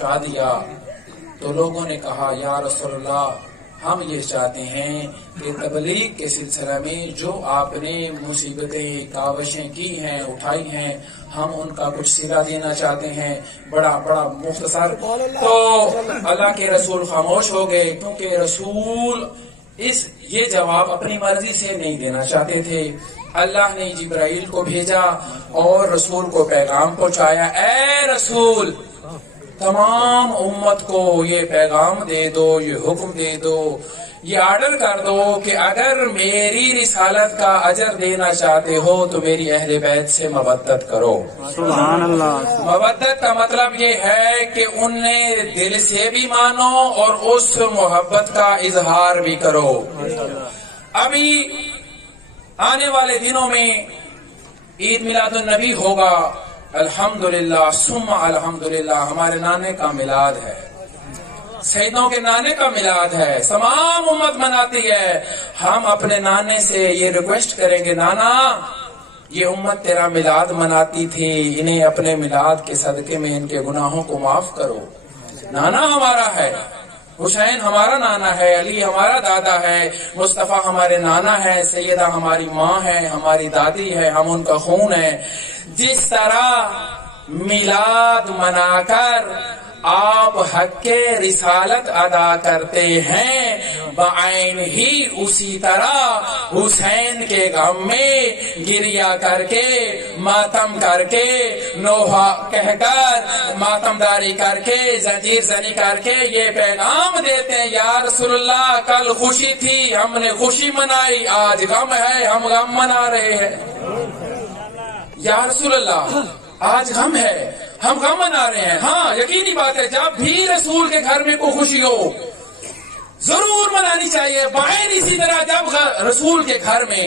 پہنچا دیا تو لوگوں نے کہا یا رسول اللہ ہم یہ چاہتے ہیں کہ تبلیغ کے سلسلہ میں جو آپ نے مصیبتیں کاوشیں کی ہیں اٹھائی ہیں ہم ان کا کچھ صلہ دینا چاہتے ہیں. بڑا مختصر. تو اللہ کے رسول خاموش ہو گئے کیونکہ رسول یہ جواب اپنی مرضی سے نہیں دینا چاہتے تھے. اللہ نے جبرائیل کو بھیجا اور رسول کو پیغام پہنچایا. اے رسول تمام امت کو یہ پیغام دے دو، یہ حکم دے دو، یہ آرڈر کر دو کہ اگر میری رسالت کا اجر دینا چاہتے ہو تو میری اہل بیت سے مودت کرو. سبحان اللہ. مودت کا مطلب یہ ہے کہ انہیں دل سے بھی مانو اور اس محبت کا اظہار بھی کرو. ابھی آنے والے دنوں میں عید میلاد النبی ہوگا. الحمدللہ ثم الحمدللہ ہمارے نانے کا میلاد ہے، سیدوں کے نانے کا میلاد ہے، تمام امت مناتی ہے. ہم اپنے نانے سے یہ ریکویسٹ کریں گے نانا یہ امت تیرا میلاد مناتی تھی، انہیں اپنے میلاد کے صدقے میں ان کے گناہوں کو معاف کرو. نانا ہمارا ہے، حسین ہمارا نانا ہے، علی ہمارا دادا ہے، مصطفیٰ ہمارے نانا ہے، سیدہ ہماری ماں ہے، ہماری دادی ہے، ہم ان کا خون ہے. جس طرح میلاد منا کر آپ حق کے رسالت ادا کرتے ہیں بعین ہی اسی طرح حسین کے غم میں گریہ کر کے ماتم کر کے نوحہ کہہ کر ماتم داری کر کے زنجیر زنی کر کے یہ پیغام دیتے ہیں یا رسول اللہ کل خوشی تھی ہم نے خوشی منائی، آج غم ہے ہم غم منا رہے ہیں. یا رسول اللہ آج غم ہے ہم غم منا رہے ہیں. ہاں یقینی بات ہے جب بھی رسول کے گھر میں کوئی خوشی ہو ضرور منانی چاہیے. بعین اسی طرح جب رسول کے گھر میں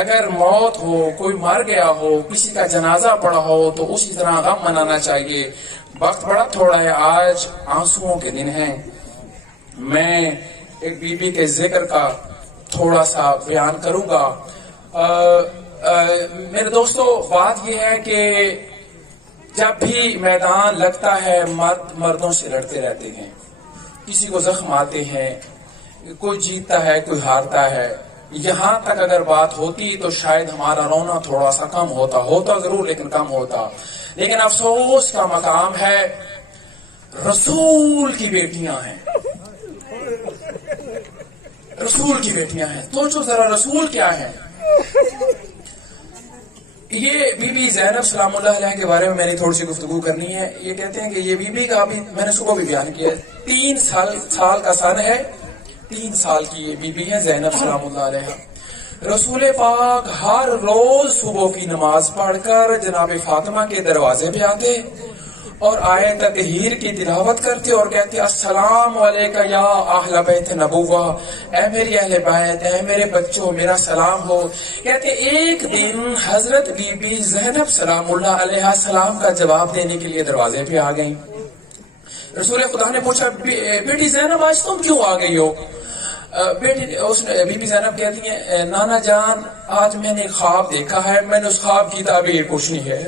اگر موت ہو، کوئی مر گیا ہو، کسی کا جنازہ پڑا ہو تو اسی طرح غم منانا چاہیے. وقت بڑا تھوڑا ہے، آج آنسوؤں کے دن ہیں. میں ایک بی بی کے ذکر کا تھوڑا سا بیان کروں گا. میرے دوستو بات یہ ہے کہ جب بھی میدان لگتا ہے مردوں سے لڑتے رہتے ہیں، کسی کو زخم آتے ہیں، کوئی جیتتا ہے کوئی ہارتا ہے. یہاں تک اگر بات ہوتی تو شاید ہمارا رونا تھوڑا سا کم ہوتا ضرور لیکن کم ہوتا. لیکن افسوس کا مقام ہے رسول کی بیٹیاں ہیں، رسول کی بیٹیاں ہیں. سوچو ذرا رسول کیا ہے. یہ بی بی زینب سلام اللہ علیہ کے بارے میں میں نے تھوڑی سی گفتگو کرنی ہے. یہ کہتے ہیں کہ یہ بی بی کا بھی میں نے صبح بھی بیان کیا ہے، 3 سال کا سن ہے، 3 سال کی یہ بی بی ہے زینب سلام اللہ علیہ. رسول پاک ہر روز صبح کی نماز پڑھ کر جناب فاطمہ کے دروازے پہ آتے اور آیت تطہیر کی تلاوت کرتے اور کہتے السلام علیکہ یا اہل بیت نبوہ، اے میری اہل بیت، اے میرے بچوں میرا سلام ہو. کہتے ایک دن حضرت بی بی زینب سلام اللہ علیہ السلام کا جواب دینے کے لیے دروازے پہ آ گئیں. رسول خدا نے پوچھا بیٹی زینب آج تم کیوں آ گئی ہو؟ بی بی زینب کہتی ہیں نانا جان آج میں نے خواب دیکھا ہے، میں نے اس خواب کی تعبیر پوچھنی ہے.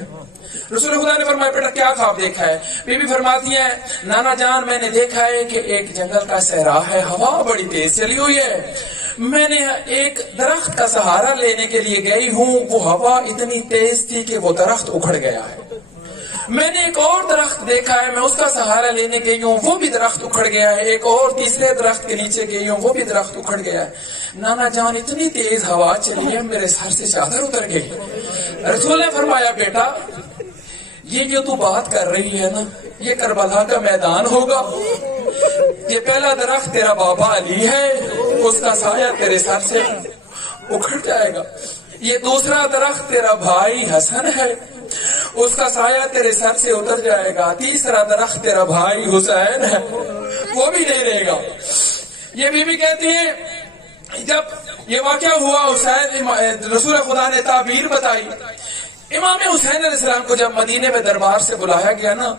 رسول خدا نے فرمایا بیٹا کیا خواب دیکھا ہے؟ بی بی فرماتی ہیں نانا جان میں نے دیکھا ہے کہ ایک جنگل کا صحرا ہے، ہوا بڑی تیز چلی ہوئی ہے، میں نے ایک درخت کا سہارا لینے کے لیے گئی ہوں، وہ ہوا اتنی تیز تھی کہ وہ درخت اکھڑ گیا ہے. میں نے ایک اور درخت دیکھا ہے، میں اس کا سہارا لینے گئی ہوں، وہ بھی درخت اکھڑ گیا ہے. ایک اور تیسرے درخت کے نیچے گئی ہوں، وہ بھی درخت اکھڑ گیا ہے. نانا جان اتنی تیز ہوا چلی ہے میرے سر سے چادر اتر گئی. رسول نے فرمایا بیٹا یہ جو تو بات کر رہی ہے نا یہ کربلا کا میدان ہوگا. یہ پہلا درخت تیرا بابا علی ہے، اس کا سایہ تیرے سر سے اکھڑ جائے گا. یہ دوسرا درخت تیرا بھائی حسن ہے، اس کا سایہ تیرے سر سے اتر جائے گا. تیسرا درخت تیرا بھائی حسین ہے، وہ بھی نہیں رہے گا. یہ بی بی کہتی ہیں جب یہ واقعہ ہوا حسین رسول خدا نے تعبیر بتائی. امام حسین علیہ السلام کو جب مدینے میں دربار سے بلایا گیا نا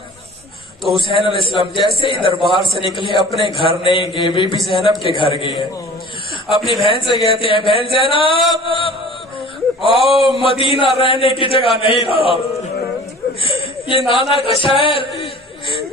تو حسین علیہ السلام جیسے ہی دربار سے نکلے اپنے گھر نہیں گئے، بی بی زینب کے گھر گئے. اپنی بہن سے کہتے ہیں بہن زینب او مدینہ رہنے کی جگہ نہیں رہا، یہ نانا کا شہر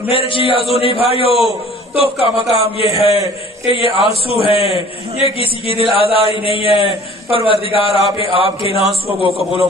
میرے شیعہ سنی بھائیوں، دکھ کا مقام یہ ہے کہ یہ آنسو ہیں، یہ کسی کی دل آزاری نہیں ہے۔ پروردگار آپ کے ان آنسوؤں کو قبول